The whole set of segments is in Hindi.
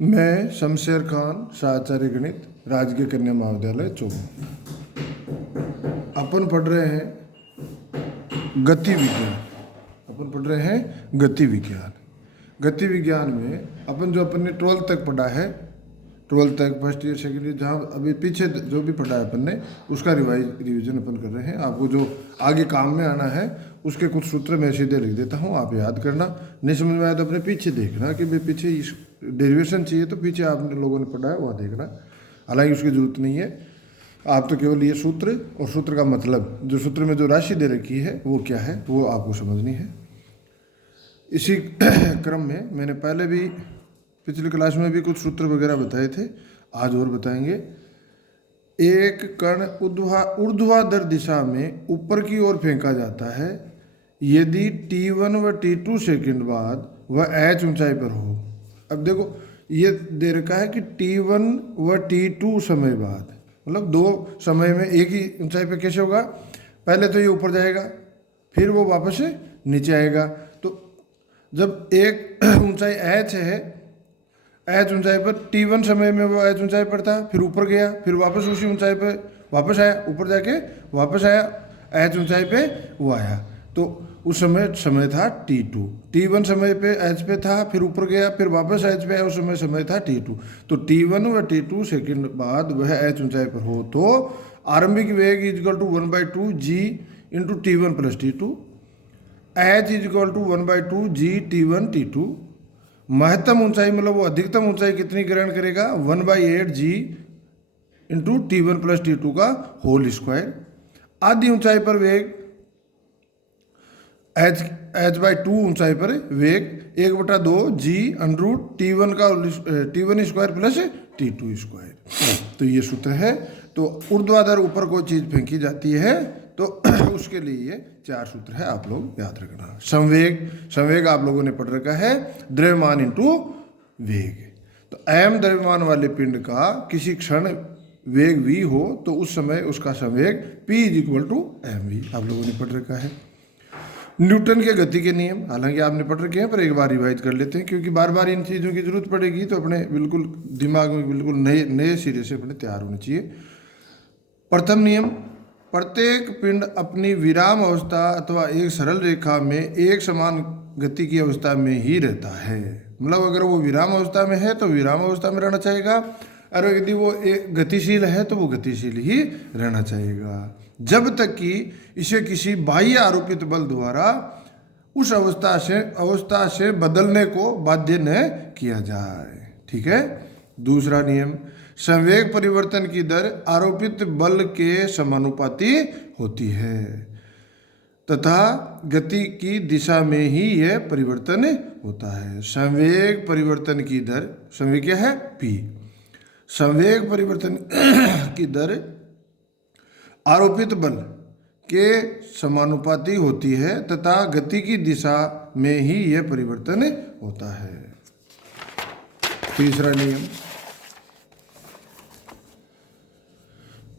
मैं शमशेर खान, शाहचार्य गणित, राजकीय कन्या महाविद्यालय चौबे। अपन पढ़ रहे हैं गति विज्ञान। अपन पढ़ रहे हैं गति विज्ञान। गति विज्ञान में अपन जो अपन ने 12th तक पढ़ा है, 12th तक फर्स्ट ईयर सेकेंड ईयर, जहाँ अभी पीछे जो भी पढ़ा है अपन ने उसका रिवीजन अपन कर रहे हैं। आपको जो आगे काम में आना है उसके कुछ सूत्र मैं सीधे लिख देता हूँ, आप याद करना। नहीं समझ में आया तो अपने पीछे देखना कि भाई पीछे डेरिवेशन चाहिए तो पीछे आपने लोगों ने पढ़ा है वह देखना। हालांकि उसकी जरूरत नहीं है, आप तो केवल ये सूत्र और सूत्र का मतलब, जो सूत्र में जो राशि दे रखी है वो क्या है वो आपको समझनी है। इसी क्रम में मैंने पहले भी पिछली क्लास में भी कुछ सूत्र वगैरह बताए थे, आज और बताएंगे। एक कण ऊर्ध्वाधर दिशा में ऊपर की ओर फेंका जाता है यदि t1 व t2 सेकंड बाद वह h ऊंचाई पर हो। अब देखो ये दे रखा है कि t1 व t2 समय बाद, मतलब दो समय में एक ही ऊंचाई पर कैसे होगा। पहले तो ये ऊपर जाएगा फिर वो वापस नीचे आएगा। तो जब एक ऊंचाई h है, h ऊंचाई पर t1 समय में वो h ऊंचाई पर था, फिर ऊपर गया, फिर वापस उसी ऊंचाई पर वापस आया, ऊपर जाके वापस आया, h ऊंचाई पे वो आया। तो उस समय था t2। t1 समय पे h पे था, फिर ऊपर गया, फिर वापस h पे आया, उस समय था t2। तो t1 व t2 सेकंड बाद वह h ऊंचाई पर हो तो आरंभिक वेग equal to 1/2 g into t1 plus t2, h equal to 1/2 g t1 t2। महत्तम ऊंचाई मतलब वो अधिकतम ऊंचाई कितनी ग्रहण करेगा, 1/8 g into t1 plus t2 का होल स्क्वायर। आधी ऊंचाई पर वेग h/2 ऊंचाई पर वेग 1/2 g अंडरूट t1 का t1 square plus t2 square. तो ये सूत्र है। तो ऊर्ध्वाधर ऊपर कोई चीज फेंकी जाती है तो उसके लिए ये 4 सूत्र है, आप लोग याद रखना। संवेग आप लोगों ने पढ़ रखा है, द्रव्यमान इंटू वेग। तो m द्रव्यमान वाले पिंड का किसी क्षण वेग v हो तो उस समय उसका संवेग p इक्वल टू mv आप लोगों ने पढ़ रखा है। न्यूटन के गति के नियम हालांकि आपने पढ़ रखे हैं, पर एक बार रिवाइज कर लेते हैं क्योंकि बार बार इन चीज़ों की जरूरत पड़ेगी। तो अपने बिल्कुल दिमाग में बिल्कुल नए सिरे से अपने तैयार होने चाहिए। प्रथम नियम, प्रत्येक पिंड अपनी विराम अवस्था अथवा एक सरल रेखा में एक समान गति की अवस्था में ही रहता है। मतलब अगर वो विराम अवस्था में है तो विराम अवस्था में रहना चाहेगा, और यदि वो गतिशील है तो वो गतिशील ही रहना चाहेगा, जब तक कि इसे किसी बाह्य आरोपित बल द्वारा उस अवस्था से बदलने को बाध्य न किया जाए। ठीक है। दूसरा नियम, संवेग परिवर्तन की दर आरोपित बल के समानुपाती होती है तथा गति की दिशा में ही यह परिवर्तन होता है। संवेग परिवर्तन की दर, संवेग क्या है p, संवेग परिवर्तन की दर आरोपित बल के समानुपाती होती है तथा गति की दिशा में ही यह परिवर्तन होता है। तीसरा नियम,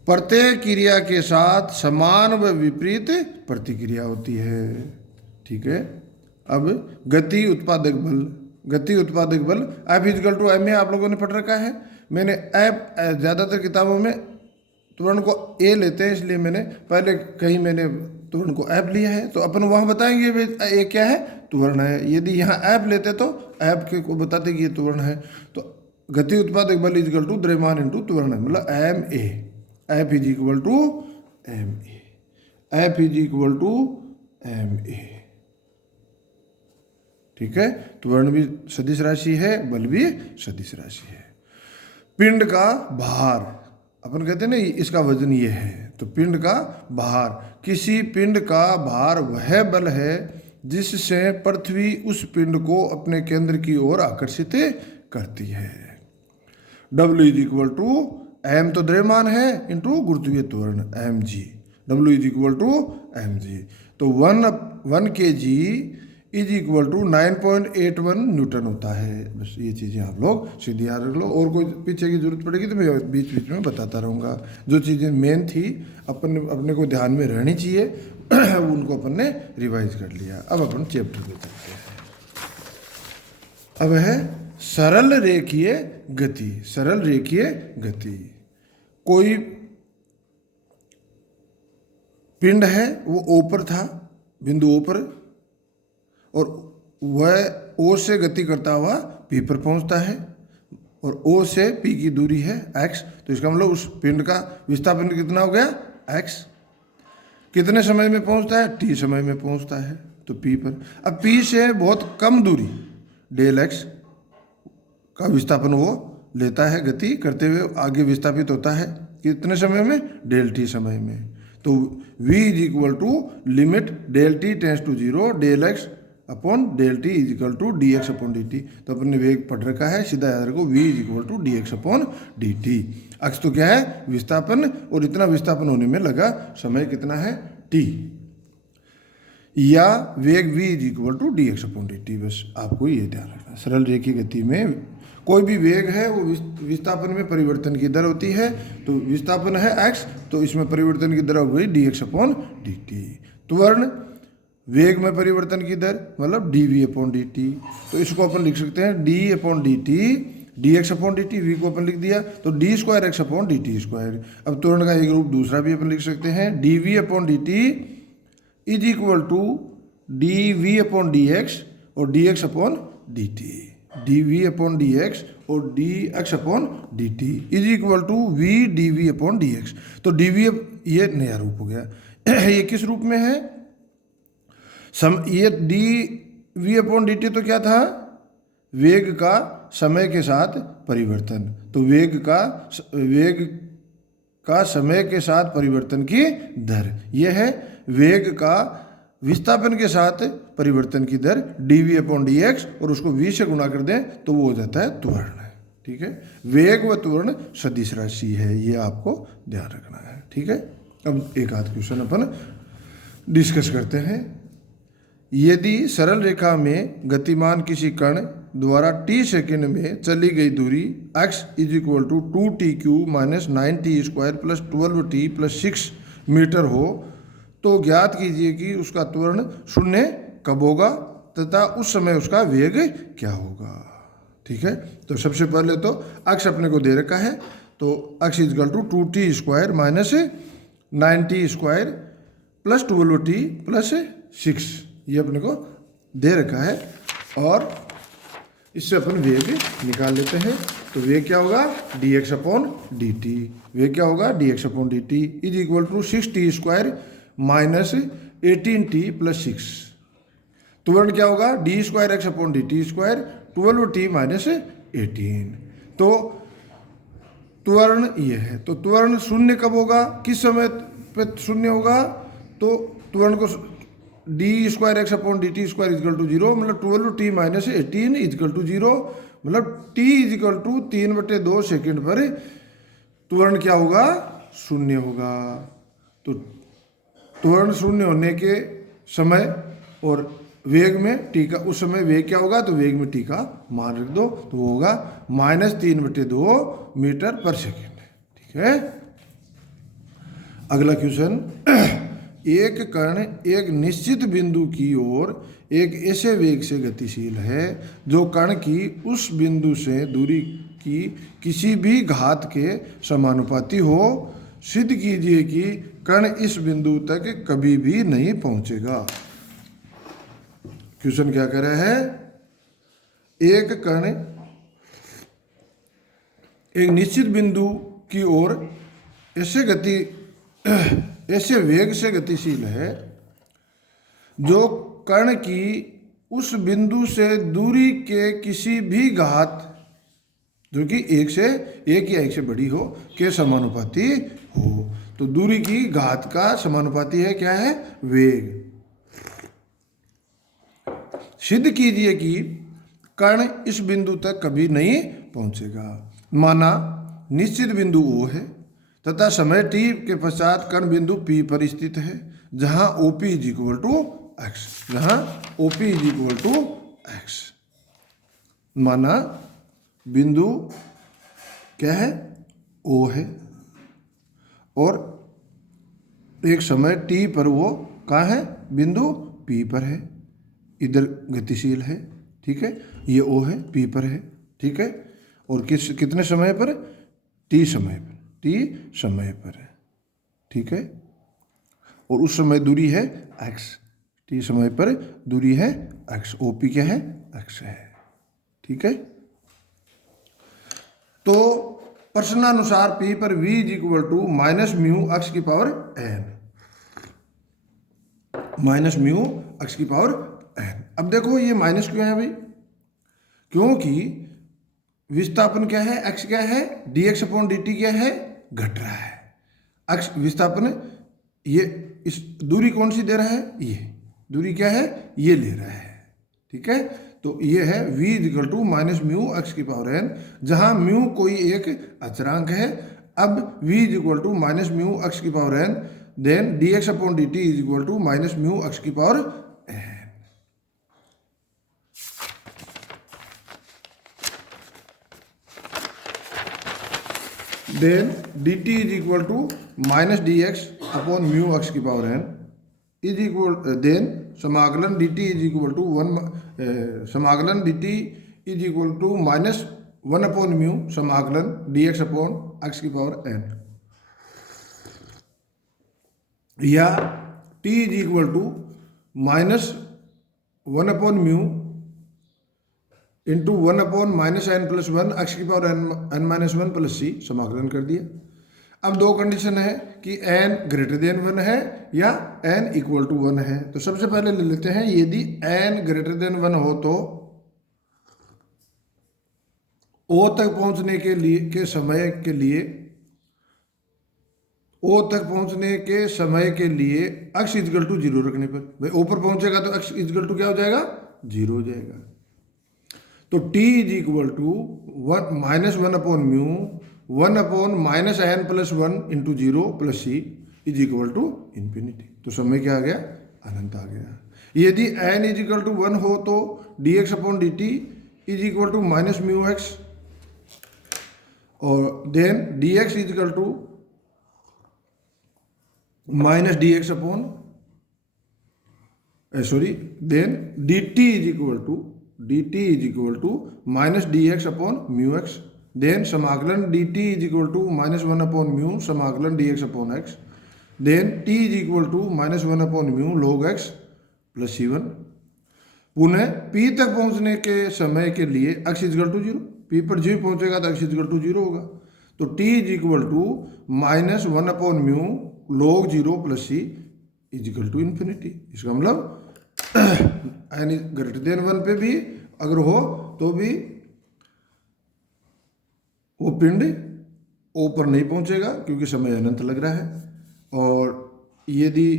प्रत्येक क्रिया के साथ समान व विपरीत प्रतिक्रिया होती है। ठीक है। अब गति उत्पादक बल F इक्वल टू m आप लोगों ने पढ़ रखा है। मैंने F ज़्यादातर किताबों में त्वरण को A लेते हैं, इसलिए मैंने पहले कहीं मैंने त्वरण को F लिया है। तो अपन वहाँ बताएंगे A क्या है, त्वरण है। यदि यहाँ F लेते तो F के को बताते कि ये त्वरण है। तो गति उत्पादक बल इक्वल टू द्रव्यमान इंटू त्वरण है, मतलब ma। F is equal to ma, F is equal to ma। ठीक है। त्वरण भी सदिश राशि है, बल भी सदिश राशि है। पिंड का भार, अपन कहते हैं ना इसका वजन ये है, तो पिंड का भार, किसी पिंड का भार वह बल है जिससे पृथ्वी उस पिंड को अपने केंद्र की ओर आकर्षित करती है। W is equal to m तो द्रव्यमान है इंटू गुरुत्वीय त्वरण mg, W is equal to mg। तो 1 kg is equal to 9.81 newton होता है। बस ये चीज़ें आप लोग सीधी याद रख लो, और कोई पीछे की जरूरत पड़ेगी तो मैं बीच बीच में बताता रहूँगा। जो चीज़ें मेन थी अपने को ध्यान में रहनी चाहिए उनको अपन ने रिवाइज कर लिया। अब अपन चैप्टर पे चलते हैं। अब है सरल रेखीय गति, सरल रेखीय गति। कोई पिंड है, वो ओ पर था, बिंदु ओ पर, और वह ओ से गति करता हुआ पी पर पहुंचता है, और ओ से पी की दूरी है एक्स। तो इसका मतलब उस पिंड का विस्थापन कितना हो गया, एक्स। कितने समय में पहुंचता है, टी समय में पहुंचता है, तो पी पर। अब पी से बहुत कम दूरी डेल एक्स का विस्थापन वो लेता है, गति करते हुए आगे विस्थापित होता है, कितने समय में, डेल टी समय में। तो v is equal to limit del T tends to 0 del X upon del T is equal to D X upon D T. तो अपने वेग पढ़ रखा है, सीधा याद रखो v is equal to D X upon D T. अक्ष तो क्या है, विस्थापन, और इतना विस्थापन होने में लगा समय कितना है, t, या वेग v is equal to D X upon D T. बस आपको ये ध्यान रखना। सरल रेखीय गति में कोई भी वेग है वो विस्थापन में परिवर्तन की दर होती है। तो विस्थापन है x, तो इसमें परिवर्तन की दर हो गई D X upon D T. त्वरण वेग में परिवर्तन की दर मतलब D V upon D T. तो इसको अपन लिख सकते हैं D upon D T, D X upon D T, V को अपन लिख दिया, तो D square X upon D T square. अब त्वरण का एक रूप दूसरा भी अपन लिख सकते हैं, D V upon D T is equal to D V upon D X और D X upon D T. D V upon D X और D X upon D T is equal to V D V upon D X. तो डी वी ये नया रूप हो गया। ये किस रूप में है, ये D V upon D T तो क्या था, वेग का समय के साथ परिवर्तन। तो वेग का समय के साथ परिवर्तन की दर, यह है वेग का विस्थापन के साथ परिवर्तन की दर D V upon D X, और उसको v से गुणा कर दें तो वो हो जाता है त्वरण। ठीक है, वेग व त्वरण सदिश राशि है, ये आपको ध्यान रखना है। ठीक है, अब एक आध क्वेश्चन अपन डिस्कस करते हैं। यदि सरल रेखा में गतिमान किसी कण द्वारा t सेकेंड में चली गई दूरी x is equal to 2t³ minus 9t square plus 12t plus 6 metre हो, तो ज्ञात कीजिए कि उसका त्वरण शून्य कब होगा तथा उस समय उसका वेग क्या होगा। ठीक है, तो सबसे पहले तो अक्ष अपने को दे रखा है, तो अक्ष is equal to 2t square minus 9t square plus 12t plus 6, ये अपने को दे रखा है, और इससे अपन वेग निकाल लेते हैं। तो वेग क्या होगा, D X upon D T. वेग क्या होगा, D X upon D T is equal to 6t square minus 18t plus 6। त्वरण क्या होगा, D square X upon D T square 12t minus 18। तो त्वरण ये है। तो त्वरण शून्य कब होगा, किस समय पे शून्य होगा, तो त्वरण को D square X upon D T square is equal to 0, मतलब 12t माइनस 18 इजकल टू 0, मतलब t इजकल टू 3/2 सेकेंड पर त्वरण क्या होगा, शून्य होगा। तो त्वरण शून्य होने के समय और वेग में t का, उस समय वेग क्या होगा, तो वेग में t का मान रख दो, तो वो होगा -3/2 मीटर पर सेकेंड। ठीक है, अगला क्वेश्चन। एक कण एक निश्चित बिंदु की ओर एक ऐसे वेग से गतिशील है जो कण की उस बिंदु से दूरी की किसी भी घात के समानुपाती हो। सिद्ध कीजिए कि कण इस बिंदु तक कभी भी नहीं पहुंचेगा। क्वेश्चन क्या कह रहा है, एक कण एक निश्चित बिंदु की ओर ऐसे वेग से गतिशील है जो कण की उस बिंदु से दूरी के किसी भी घात, जो कि एक या एक से बड़ी हो, के समानुपाती हो। तो दूरी की घात का समानुपाती है क्या है, वेग। सिद्ध कीजिए कि कण इस बिंदु तक कभी नहीं पहुंचेगा। माना निश्चित बिंदु O है तथा समय t के पश्चात कण बिंदु P पर स्थित है, जहां OP is equal to X, जहां OP is equal to X. माना बिंदु क्या है, O है, और एक समय t पर वो कहाँ है, बिंदु P पर है, इधर गतिशील है। ठीक है, ये O है, P पर है। ठीक है, और कितने समय पर, टी समय पर, टी समय पर है, ठीक है, और उस समय दूरी है x, टी समय पर दूरी है x, OP क्या है, x है, ठीक है। तो प्रश्नानुसार P पर V is equal to minus mu x की power n, minus mu x की पावर n। अब देखो ये माइनस क्यों है भाई, क्योंकि विस्थापन क्या है, x क्या है, dx अपॉन dt क्या है, घट रहा है। x विस्थापन, ये इस दूरी कौन सी दे रहा है, ये दूरी क्या है, ये ले रहा है, ठीक है। तो ये है v equal to minus mu x की पावर n, जहां म्यू कोई एक अचरांक है। अब v equal to minus mu x की power n, then dx upon dt is equal to minus mu x की power n। Then dt is equal to minus dx upon mu x की power n is equal, then समाकलन dt इज इक्वल टू समाकलन dt is equal to minus 1 upon mu समाकलन dx अपॉन x की पावर n, या t is equal to minus 1 upon mu into 1 upon minus n plus 1 x की power n minus 1 plus c, समाकलन कर दिया। अब दो कंडीशन है कि n ग्रेटर देन 1 है या n इक्वल टू 1 है। तो सबसे पहले ले लेते हैं, यदि n ग्रेटर देन 1 हो तो O तक पहुंचने के लिए के समय के लिए O तक पहुंचने के समय के लिए x इक्वल टू 0 रखने पर, भाई O पर पहुंचेगा तो x इक्वल टू क्या हो जाएगा, 0 हो जाएगा। तो t is equal to minus 1 upon mu 1 upon minus n plus 1 into 0 plus c is equal to infinity. तो समय क्या आ गया, अनंत आ गया। यदि n इज इक्वल टू 1 हो तो dx upon dt is equal to minus mu x, और then dx is equal to minus dx upon then dt is equal to minus dx upon mu x, then समाकलन dt is equal to minus 1 upon mu समाकलन dx upon x, then t is equal to minus 1 upon mu log x plus c1। पुनः p तक पहुंचने के समय के लिए x is equal to 0, p पर जो पहुंचेगा तो x इज इक्वल टू 0 होगा। तो t is equal to minus 1 upon mu log 0 plus c is equal to infinity. इसका मतलब n ग्रेटर देन 1 पे भी अगर हो तो भी वो पिंड O पर नहीं पहुंचेगा क्योंकि समय अनंत लग रहा है। और यदि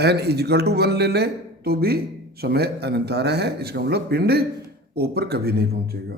n इजिकल टू 1 ले ले तो भी समय अनंत आ रहा है, इसका मतलब पिंड O पर कभी नहीं पहुंचेगा।